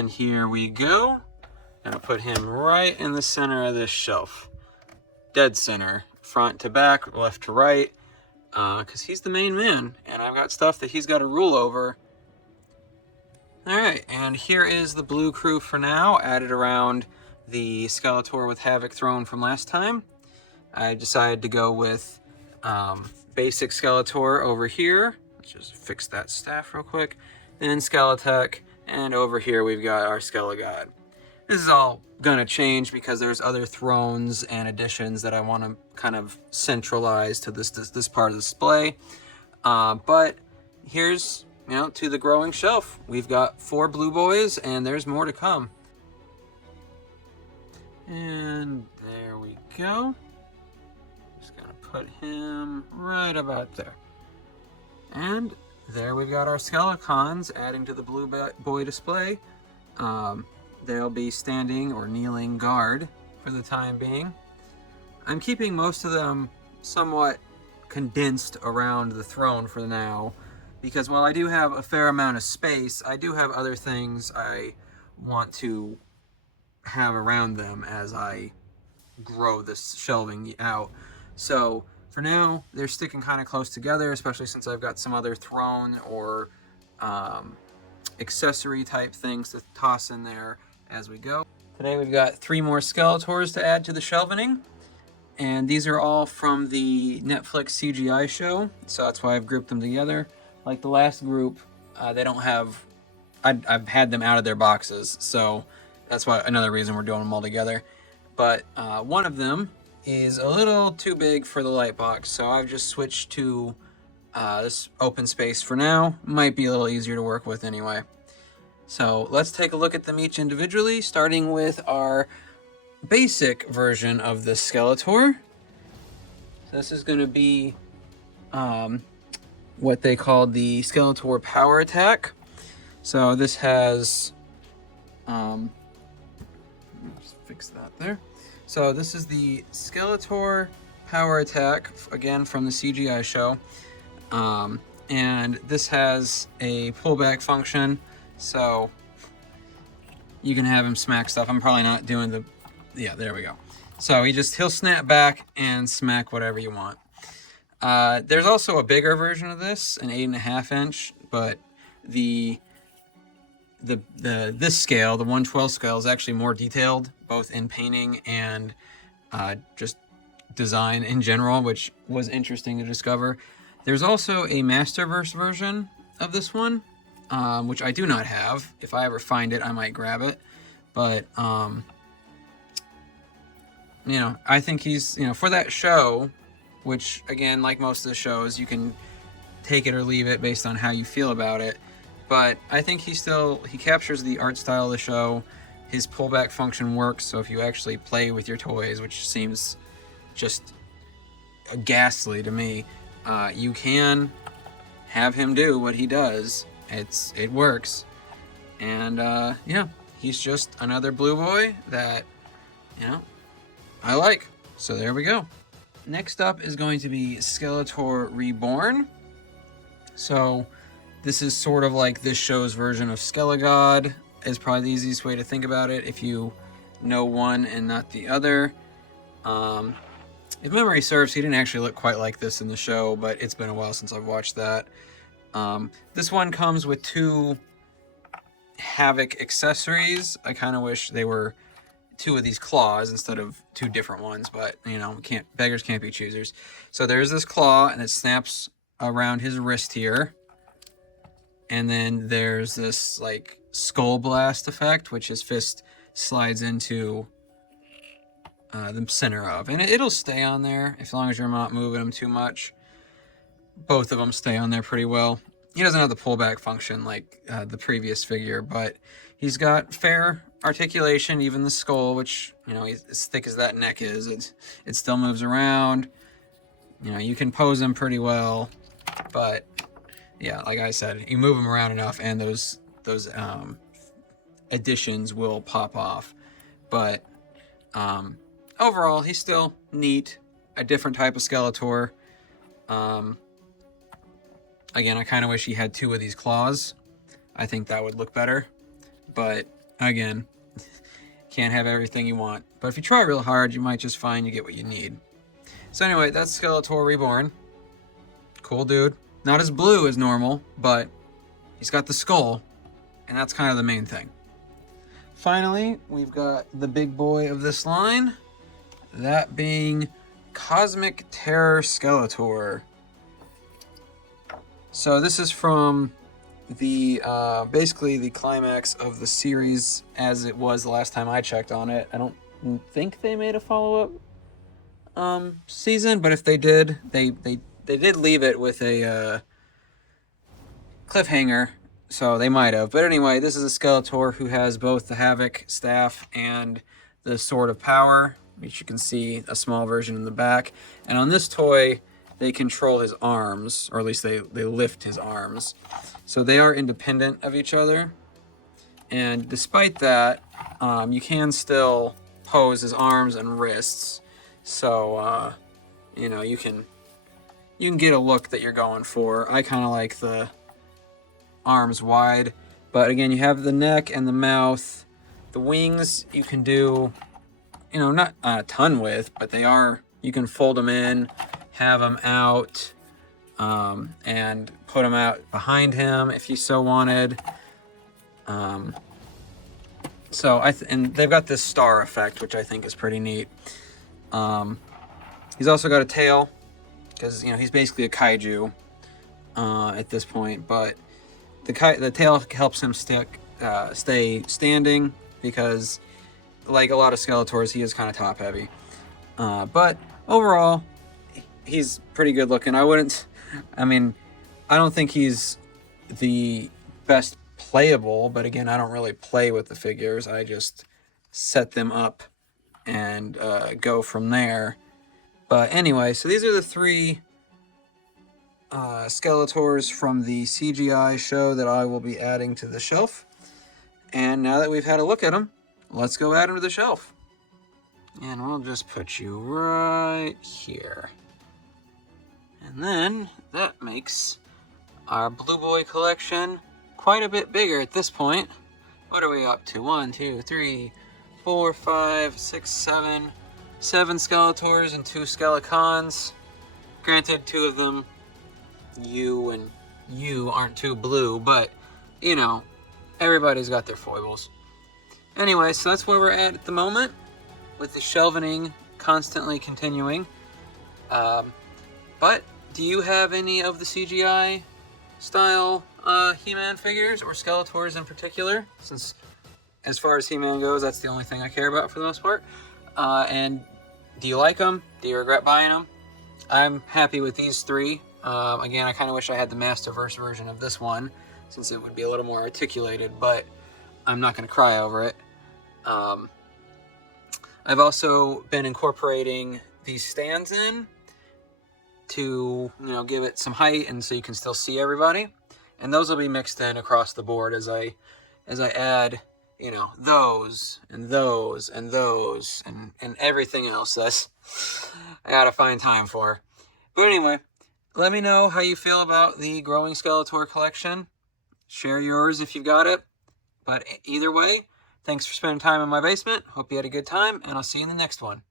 And here we go. Gonna put him right in the center of this shelf. Dead center, front to back, left to right, because he's the main man, and I've got stuff that he's got to rule over. All right, and here is the blue crew for now, added around the Skeletor with Havoc Throne from last time. I decided to go with basic Skeletor over here. Let's just fix that staff real quick. Then Skeletech, and over here we've got our Skelegod. This is all gonna change because there's other thrones and additions that I want to kind of centralize to this part of the display. But here's, to the growing shelf. We've got 4 blue boys, and there's more to come. And there we go. Just gonna put him right about there. And there we've got our Skelecons adding to the blue boy display. They'll be standing or kneeling guard for the time being. I'm keeping most of them somewhat condensed around the throne for now, because while I do have a fair amount of space, I do have other things I want to have around them as I grow this shelving out. So for now, they're sticking kind of close together, especially since I've got some other throne or accessory type things to toss in there as we go. Today we've got 3 more Skeletors to add to the shelvening, and these are all from the Netflix CGI show, so that's why I've grouped them together. Like the last group, they don't have, I've had them out of their boxes, so that's why another reason we're doing them all together. But one of them is a little too big for the light box, so I've just switched to this open space for now. Might be a little easier to work with anyway. So let's take a look at them each individually, starting with our basic version of the Skeletor. So this is going to be what they call the Skeletor Power Attack. So this has, let's fix that there. So this is the Skeletor Power Attack, again from the CGI show. And this has a pullback function, so you can have him smack stuff. I'm probably not doing the, yeah, there we go. So he'll snap back and smack whatever you want. There's also a bigger version of this, an 8.5 inch, but this scale, the 1/12 scale, is actually more detailed, both in painting and just design in general, which was interesting to discover. There's also a Masterverse version of this one, which I do not have. If I ever find it, I might grab it. But, I think he's, for that show, which, again, like most of the shows, you can take it or leave it based on how you feel about it. But I think he captures the art style of the show. His pullback function works, so if you actually play with your toys, which seems just ghastly to me, you can have him do what he does. It works. And yeah, he's just another blue boy that, I like. So there we go. Next up is going to be Skeletor Reborn. So this is sort of like this show's version of Skelegod, is probably the easiest way to think about it if you know one and not the other. If memory serves, he didn't actually look quite like this in the show, but it's been a while since I've watched that. This one comes with 2 Havoc accessories. I kind of wish they were 2 of these claws instead of 2 different ones, but beggars can't be choosers. So there's this claw, and it snaps around his wrist here. And then there's this like skull blast effect, which his fist slides into the center of, and it'll stay on there as long as you're not moving him too much. Both of them stay on there pretty well. He doesn't have the pullback function like the previous figure, but he's got fair articulation. Even the skull, which he's as thick as that neck is, it still moves around. You can pose him pretty well, but yeah, like I said, you move him around enough, and those additions will pop off. But overall, he's still neat. A different type of Skeletor. Again, I kind of wish he had 2 of these claws. I think that would look better. But again, can't have everything you want. But if you try real hard, you might just find you get what you need. So anyway, that's Skeletor Reborn. Cool dude. Not as blue as normal, but he's got the skull, and that's kind of the main thing. Finally, we've got the big boy of this line, that being Cosmic Terror Skeletor. So this is from the basically the climax of the series as it was the last time I checked on it. I don't think they made a follow-up season, but if they did, they did leave it with a cliffhanger, so they might have. But anyway, this is a Skeletor who has both the Havoc staff and the Sword of Power, which you can see a small version in the back. And on this toy, they control his arms, or at least they lift his arms. So they are independent of each other. And despite that, you can still pose his arms and wrists. So, you know, you can get a look that you're going for. I kind of like the arms wide. But again, you have the neck and the mouth. The wings you can do, you know, not a ton with, but they are, you can fold them in, have them out, and put them out behind him if you so wanted. So and they've got this star effect, which I think is pretty neat. He's also got a tail, because, you know, he's basically a kaiju at this point, but the tail helps him stay standing, because like a lot of Skeletors, he is kind of top heavy. But overall, he's pretty good looking. I don't think he's the best playable, but again, I don't really play with the figures. I just set them up and go from there. But anyway, so these are the three Skeletors from the CGI show that I will be adding to the shelf. And now that we've had a look at them, let's go add them to the shelf. And we'll just put you right here. And then that makes our Blue Boy collection quite a bit bigger at this point. What are we up to? 1, 2, 3, 4, 5, 6, 7. 7 Skeletors and 2 Skelecons. Granted, 2 of them, you and you, aren't too blue, but, you know, everybody's got their foibles. Anyway, so that's where we're at the moment, with the shelvening constantly continuing. But do you have any of the CGI style He-Man figures, or Skeletors in particular? Since, as far as He-Man goes, that's the only thing I care about for the most part. And do you like them? Do you regret buying them? I'm happy with these 3. Again, I kind of wish I had the Masterverse version of this one, since it would be a little more articulated, but I'm not going to cry over it. I've also been incorporating these stands in to, you know, give it some height and so you can still see everybody. And those will be mixed in across the board as I add, you know, those and those and those and everything else that I gotta find time for. But anyway, let me know how you feel about the growing Skeletor collection. Share yours if you've got it. But either way, thanks for spending time in my basement. Hope you had a good time, and I'll see you in the next one.